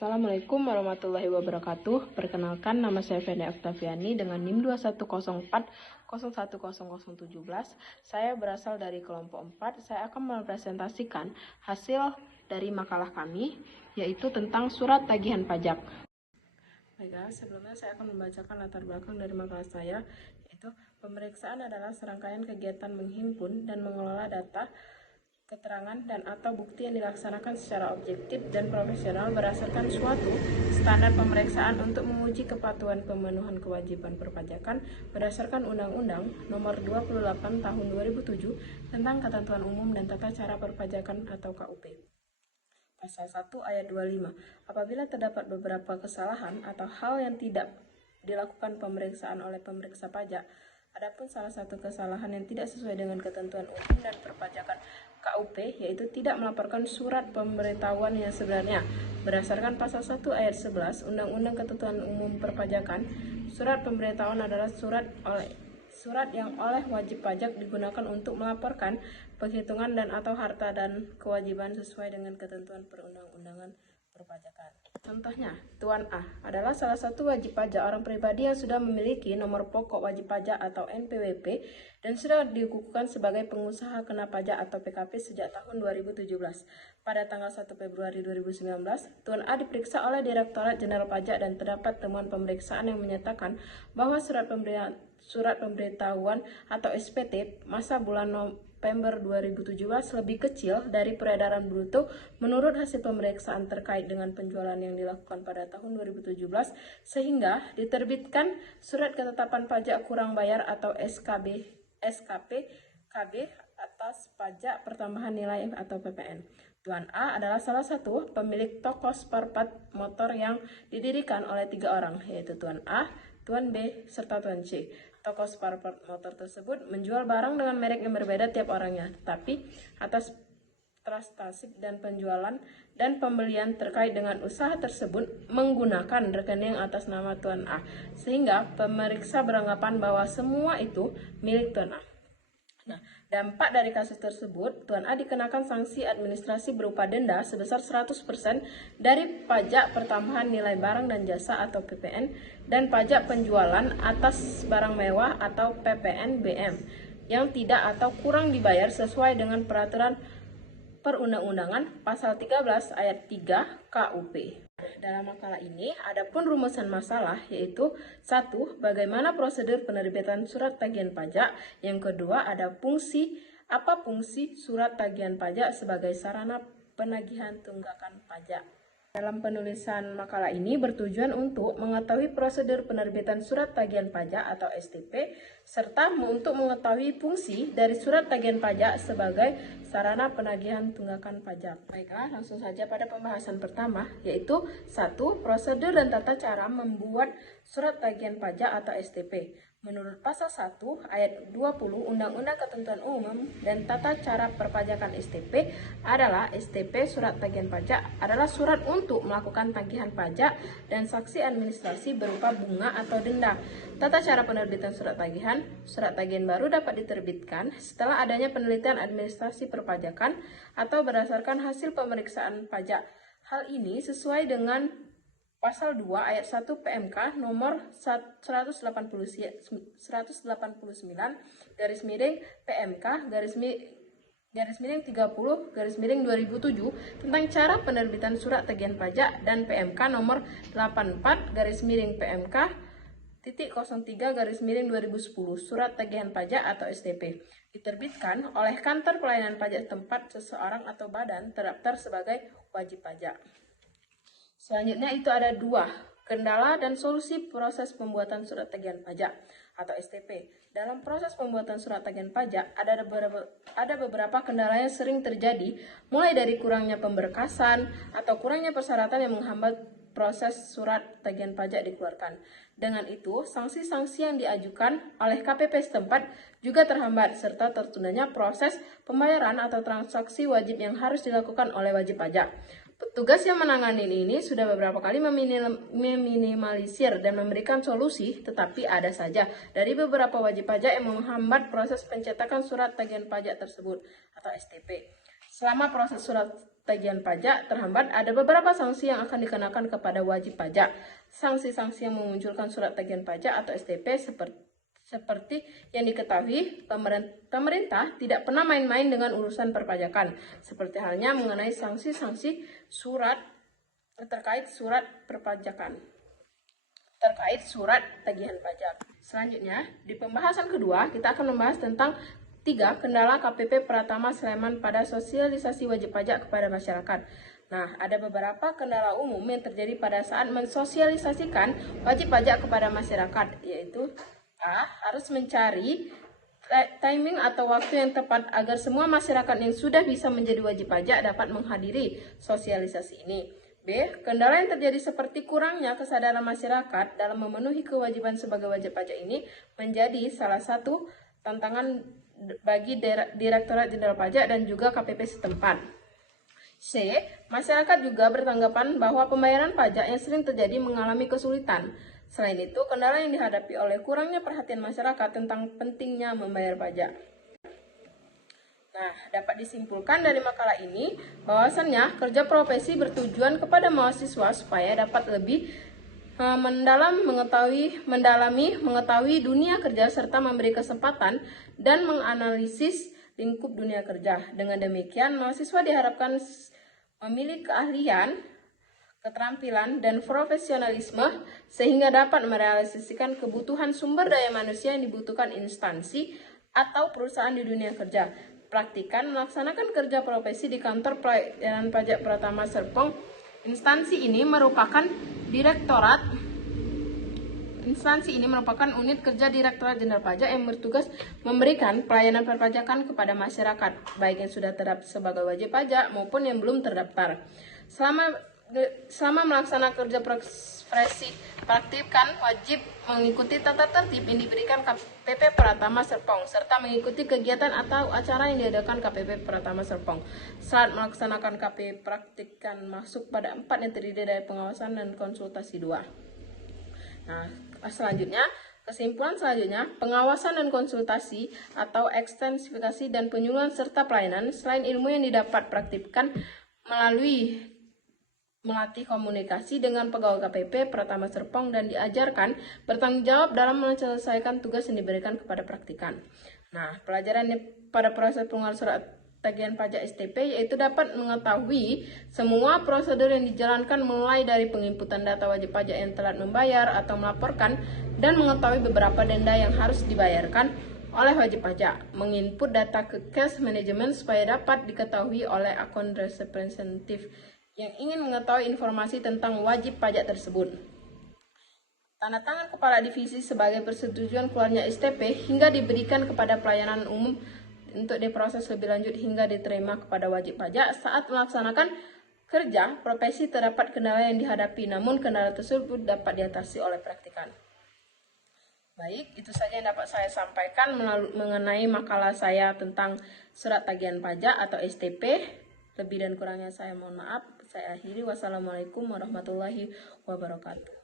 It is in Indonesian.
Assalamualaikum warahmatullahi wabarakatuh. Perkenalkan, nama saya Feni Oktaviani dengan NIM 2104010017. Saya berasal dari kelompok 4. Saya akan mempresentasikan hasil dari makalah kami, yaitu tentang surat tagihan pajak. Baiklah, sebelumnya saya akan membacakan latar belakang dari makalah saya, yaitu pemeriksaan adalah serangkaian kegiatan menghimpun dan mengelola data, keterangan dan atau bukti yang dilaksanakan secara objektif dan profesional berdasarkan suatu standar pemeriksaan untuk menguji kepatuhan pemenuhan kewajiban perpajakan berdasarkan Undang-Undang Nomor 28 Tahun 2007 tentang Ketentuan Umum dan Tata Cara Perpajakan atau KUP. Pasal 1 ayat 25. Apabila terdapat beberapa kesalahan atau hal yang tidak dilakukan pemeriksaan oleh pemeriksa pajak, adapun salah satu kesalahan yang tidak sesuai dengan ketentuan umum dan perpajakan KUP, yaitu tidak melaporkan surat pemberitahuan yang sebenarnya. Berdasarkan pasal 1 ayat 11 Undang-Undang Ketentuan Umum Perpajakan, surat pemberitahuan adalah surat yang oleh wajib pajak digunakan untuk melaporkan penghitungan dan atau harta dan kewajiban sesuai dengan ketentuan perundang-undangan perpajakan. Contohnya, Tuan A adalah salah satu wajib pajak orang pribadi yang sudah memiliki nomor pokok wajib pajak atau NPWP dan sudah dikukuhkan sebagai pengusaha kena pajak atau PKP sejak tahun 2017. Pada tanggal 1 Februari 2019, Tuan A diperiksa oleh Direktorat Jenderal Pajak dan terdapat temuan pemeriksaan yang menyatakan bahwa surat pemberitahuan atau SPT masa bulan November 2017 lebih kecil dari peredaran bruto menurut hasil pemeriksaan terkait dengan penjualan yang dilakukan pada tahun 2017, sehingga diterbitkan surat ketetapan pajak kurang bayar atau SKP KB atas pajak pertambahan nilai atau PPN. Tuan A adalah salah satu pemilik toko spare part motor yang didirikan oleh 3 orang, yaitu Tuan A, Tuan B, serta Tuan C. Toko spare part motor tersebut menjual barang dengan merek yang berbeda tiap orangnya, tetapi atas transaksi dan penjualan dan pembelian terkait dengan usaha tersebut menggunakan rekening atas nama Tuan A, sehingga pemeriksa beranggapan bahwa semua itu milik Tuan A. Nah, dampak dari kasus tersebut, Tuan A dikenakan sanksi administrasi berupa denda sebesar 100% dari pajak pertambahan nilai barang dan jasa atau PPN dan pajak penjualan atas barang mewah atau PPNBM yang tidak atau kurang dibayar sesuai dengan peraturan perundang-undangan pasal 13 ayat 3 KUP. Dalam makalah ini, ada pun rumusan masalah, yaitu 1. Bagaimana prosedur penerbitan surat tagihan pajak. Yang kedua, ada apa fungsi surat tagihan pajak sebagai sarana penagihan tunggakan pajak. Dalam penulisan makalah ini bertujuan untuk mengetahui prosedur penerbitan surat tagihan pajak atau STP, serta untuk mengetahui fungsi dari surat tagihan pajak sebagai sarana penagihan tunggakan pajak. Baiklah, langsung saja pada pembahasan pertama, yaitu 1. Prosedur dan tata cara membuat surat tagihan pajak atau STP. Menurut pasal 1 ayat 20 Undang-Undang Ketentuan Umum dan Tata Cara Perpajakan STP adalah STP surat tagihan pajak adalah surat untuk melakukan tagihan pajak dan sanksi administrasi berupa bunga atau denda. Tata cara penerbitan surat tagihan baru dapat diterbitkan setelah adanya penelitian administrasi perpajakan atau berdasarkan hasil pemeriksaan pajak. Hal ini sesuai dengan Pasal 2 ayat 1 PMK nomor 189 garis miring PMK garis miring 30 garis miring 2007 tentang cara penerbitan surat tagihan pajak dan PMK nomor 84 garis miring PMK titik 03 garis miring 2010 surat tagihan pajak atau STP diterbitkan oleh kantor pelayanan pajak tempat seseorang atau badan terdaftar sebagai wajib pajak. Selanjutnya itu ada 2, kendala dan solusi proses pembuatan surat tagihan pajak atau STP. Dalam proses pembuatan surat tagihan pajak ada beberapa kendala yang sering terjadi, mulai dari kurangnya pemberkasan atau kurangnya persyaratan yang menghambat proses surat tagihan pajak dikeluarkan. Dengan itu, sanksi-sanksi yang diajukan oleh KPP setempat juga terhambat, serta tertundanya proses pembayaran atau transaksi wajib yang harus dilakukan oleh wajib pajak. Petugas yang menangani ini sudah beberapa kali meminimalisir dan memberikan solusi, tetapi ada saja dari beberapa wajib pajak yang menghambat proses pencetakan surat tagihan pajak tersebut atau STP. Selama proses surat tagihan pajak terhambat, ada beberapa sanksi yang akan dikenakan kepada wajib pajak. Sanksi-sanksi yang memunculkan surat tagihan pajak atau STP seperti yang diketahui, pemerintah tidak pernah main-main dengan urusan perpajakan, seperti halnya mengenai sanksi-sanksi surat terkait surat perpajakan, terkait surat tagihan pajak. Selanjutnya, di pembahasan kedua, kita akan membahas tentang 3. Kendala KPP Pratama Sleman pada sosialisasi wajib pajak kepada masyarakat. Nah, ada beberapa kendala umum yang terjadi pada saat mensosialisasikan wajib pajak kepada masyarakat, yaitu A. Harus mencari timing atau waktu yang tepat agar semua masyarakat yang sudah bisa menjadi wajib pajak dapat menghadiri sosialisasi ini. B. Kendala yang terjadi seperti kurangnya kesadaran masyarakat dalam memenuhi kewajiban sebagai wajib pajak ini menjadi salah satu tantangan bagi Direktorat Jenderal Pajak dan juga KPP setempat. C. Masyarakat juga bertanggapan bahwa pembayaran pajak yang sering terjadi mengalami kesulitan. Selain itu, kendala yang dihadapi oleh kurangnya perhatian masyarakat tentang pentingnya membayar pajak. Nah, dapat disimpulkan dari makalah ini bahwasannya kerja profesi bertujuan kepada mahasiswa supaya dapat lebih mengetahui dunia kerja serta memberi kesempatan dan menganalisis lingkup dunia kerja. Dengan demikian, mahasiswa diharapkan memiliki keahlian, keterampilan, dan profesionalisme sehingga dapat merealisasikan kebutuhan sumber daya manusia yang dibutuhkan instansi atau perusahaan di dunia kerja. Praktikan melaksanakan kerja profesi di kantor pelayanan pajak Pratama Serpong. Instansi ini merupakan unit kerja Direktorat Jenderal Pajak yang bertugas memberikan pelayanan perpajakan kepada masyarakat, baik yang sudah terdaftar sebagai wajib pajak maupun yang belum terdaftar. Selama melaksanakan kerja profesi, praktikan wajib mengikuti tata tertib yang diberikan KPP Pratama Serpong serta mengikuti kegiatan atau acara yang diadakan KPP Pratama Serpong. Saat melaksanakan KPP, praktikan masuk pada 4 yang terdiri dari pengawasan dan konsultasi 2. Nah, kesimpulan selanjutnya, pengawasan dan konsultasi atau ekstensifikasi dan penyuluhan serta pelayanan selain ilmu yang didapat praktikkan melalui melatih komunikasi dengan pegawai KPP Pratama Serpong dan diajarkan bertanggung jawab dalam menyelesaikan tugas yang diberikan kepada praktikan. Nah, pelajaran pada proses pengeluaran surat tagihan pajak STP yaitu dapat mengetahui semua prosedur yang dijalankan mulai dari penginputan data wajib pajak yang telat membayar atau melaporkan dan mengetahui beberapa denda yang harus dibayarkan oleh wajib pajak, menginput data ke cash management supaya dapat diketahui oleh akun representatif yang ingin mengetahui informasi tentang wajib pajak tersebut. Tanda tangan Kepala Divisi sebagai persetujuan keluarnya STP hingga diberikan kepada pelayanan umum untuk diproses lebih lanjut hingga diterima kepada wajib pajak. Saat melaksanakan kerja profesi terdapat kendala yang dihadapi, namun kendala tersebut dapat diatasi oleh praktikan. Baik, itu saja yang dapat saya sampaikan mengenai makalah saya tentang surat tagihan pajak atau STP. Lebih dan kurangnya saya mohon maaf. Saya akhiri. Wassalamualaikum warahmatullahi wabarakatuh.